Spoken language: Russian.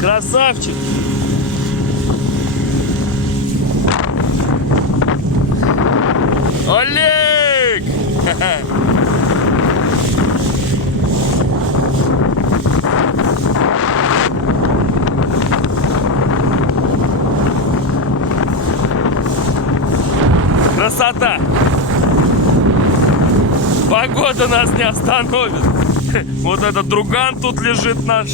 Красавчик. Олег! Красота! Погода нас не остановит. Вот этот друган тут лежит наш.